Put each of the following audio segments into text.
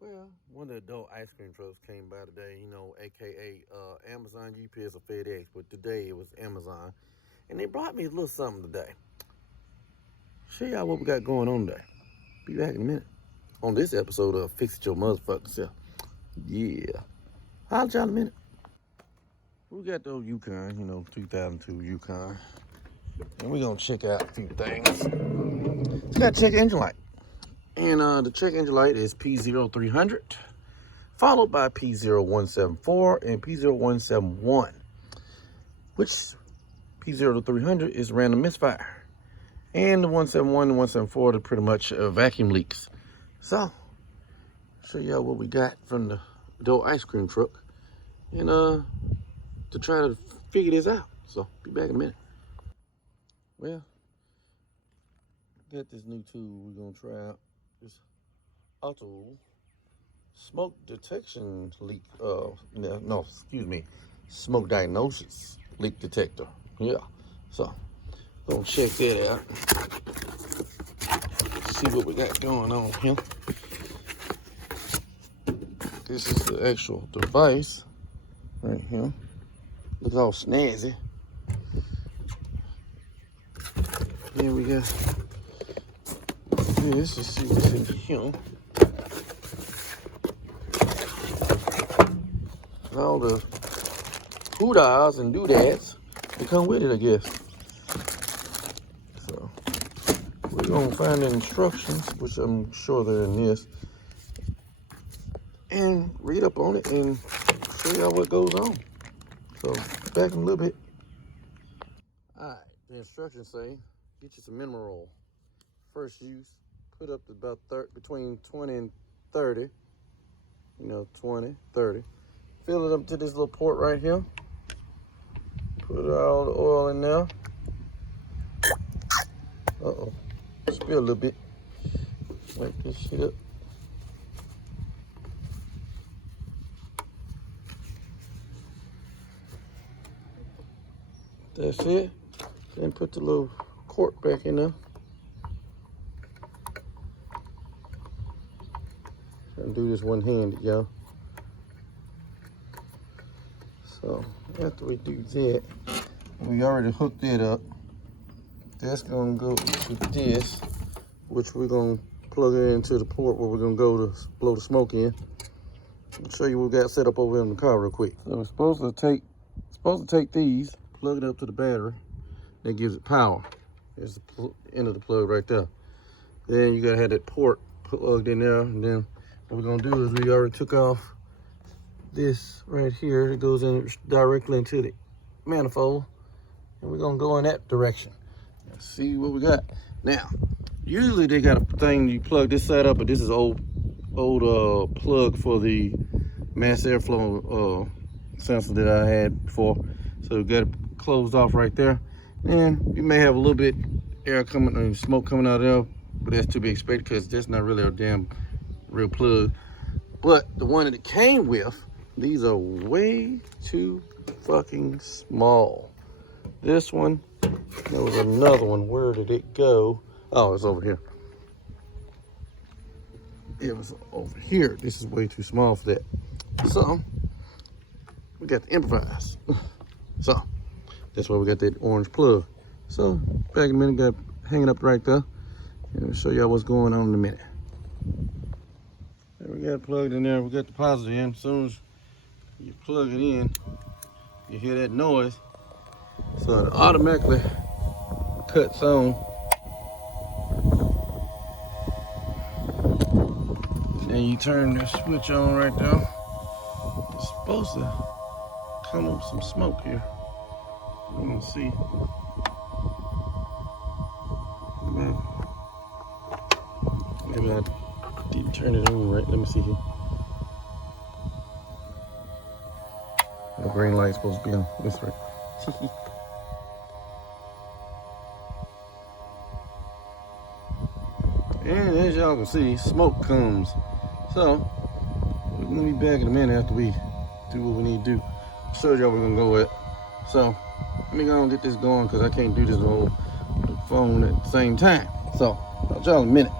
Well, one of the adult ice cream trucks came by today, aka Amazon, UPS, or FedEx, but today it was Amazon. And they brought me a little something today. Show y'all what we got going on today. Be back in a minute. On this episode of Fix It Your Motherfucking Self. Yeah. Holla y'all in a minute. We got the old Yukon, 2002 Yukon. And we're going to check out a few things. It's got check engine light. And the check engine light is P0300, followed by P0174 and P0171, which P0300 is random misfire. And the 171 and 174 are pretty much vacuum leaks. So, show y'all what we got from the adult ice cream truck. And to try to figure this out. So, be back in a minute. Well, got this new tool we're going to try out. This AUTOOL smoke detection leak, smoke diagnosis leak detector. Yeah, so gonna check that out. See what we got going on here. This is the actual device right here. Looks all snazzy. Then we got this to see what's in here. And all the hoo-dahs and doodads that come with it, I guess. So we're gonna find the instructions, which I'm sure they're in this, and read up on it and show y'all what goes on. So back in a little bit. All right, the instructions say get you some mineral oil. First use, put up to about between 20 and 30. 20, 30. Fill it up to this little port right here. Put all the oil in there. Uh-oh. Spill a little bit. Wipe this shit up. That's it. Then put the little cork back in there. And do this one-handed, y'all. So after we do that, we already hooked it up. That's gonna go to this, which we're gonna plug it into the port where we're gonna go to blow the smoke in. I'll show you what we got set up over in the car real quick. So it's supposed to take these, plug it up to the battery, that gives it power. There's the end of the plug right there. Then you gotta have that port plugged in there, and then what we're gonna do is we already took off this right here. It goes in directly into the manifold, and we're gonna go in that direction. Let's see what we got. Now, usually they got a thing you plug this side up, but this is old plug for the mass airflow sensor that I had before. So we got it closed off right there. And you may have a little bit air coming and smoke coming out of there, but that's to be expected because that's not really a damn real plug. But the one that it came with, these are way too fucking small. This one, there was another one. Where did it go? Oh, it's over here. It was over here. This is way too small for that. So we got to improvise. So that's why we got that orange plug. So back in a minute, got hanging up right there. And I'll show y'all what's going on in a minute. There we got it plugged in there. We got the positive in. As soon as you plug it in, you hear that noise. So it automatically cuts on. And you turn the switch on right there. It's supposed to come up some smoke here. Let me see. Maybe I didn't turn it on right. Let me see here. The green light's supposed to be on this way. And as y'all can see, smoke comes. So we're gonna be back in a minute after we do what we need to do. Show y'all we're gonna go with. So let me go and get this going because I can't do this on the phone at the same time. So I'll y'all in a minute.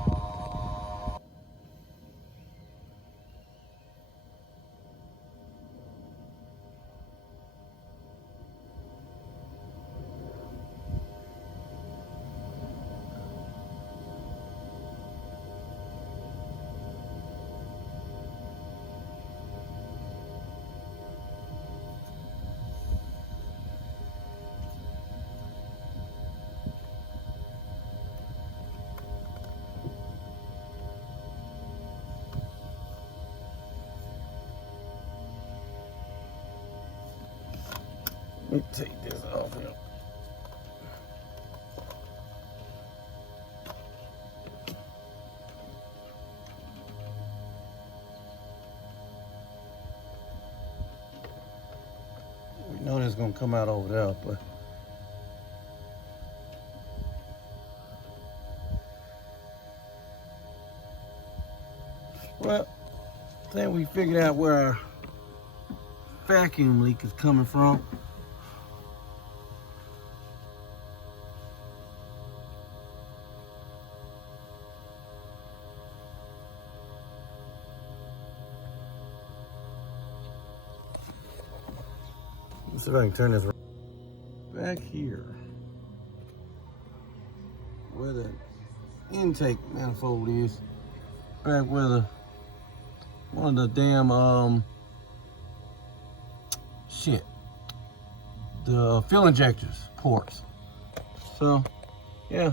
Let me take this off here. We know it's gonna come out over there, but well, I think we figured out where our vacuum leak is coming from. Let's see if I can turn this back here, where the intake manifold is, back where the one of the damn the fuel injectors ports. So yeah,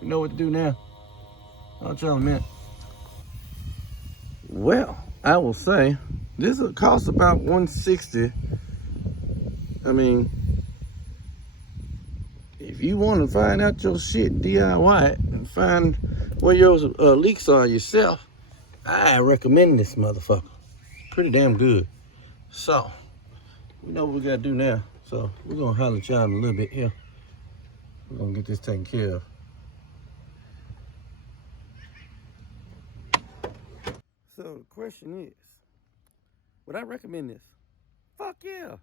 we know what to do now. I'll tell you in a minute. Well, I will say this will cost about $160. I mean, if you want to find out your shit, DIY it, and find where your leaks are yourself, I recommend this motherfucker. Pretty damn good. So, we know what we gotta do now. So, we're gonna holler at y'all in a little bit here. We're gonna get this taken care of. So, the question is, would I recommend this? Fuck yeah.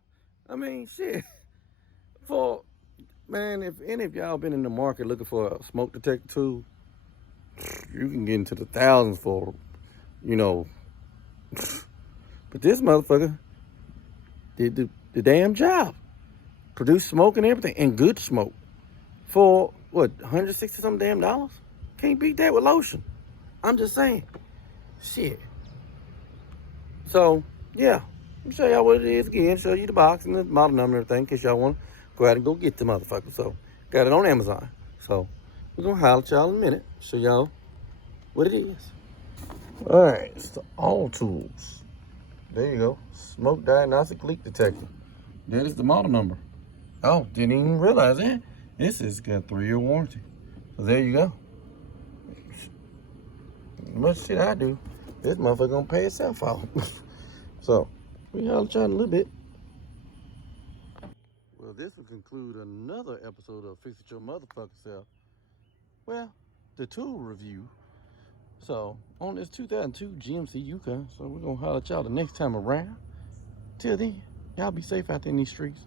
I mean, shit. Man, if any of y'all been in the market looking for a smoke detector tool, you can get into the thousands for, you know. But this motherfucker did the damn job. Produced smoke and everything, and good smoke. For, what, $160 some damn dollars? Can't beat that with lotion. I'm just saying. Shit. So, yeah. Let me show y'all what it is again. Show you the box and the model number and everything in case y'all want to go out and go get the motherfucker. So, got it on Amazon. So, we're going to holler at y'all in a minute. Show y'all what it is. All right. It's the AUTOOL. There you go. Smoke diagnostic leak detector. That is the model number. Oh, didn't even realize that. This has got a 3-year warranty. So, there you go. Much shit I do, this motherfucker going to pay itself off. So, we holler at y'all in a little bit. Well, this will conclude another episode of Fix It Your Motherfucker Self. Well, the tool review. So, on this 2002 GMC Yukon. So, we're going to holler at y'all the next time around. Till then, y'all be safe out there in these streets.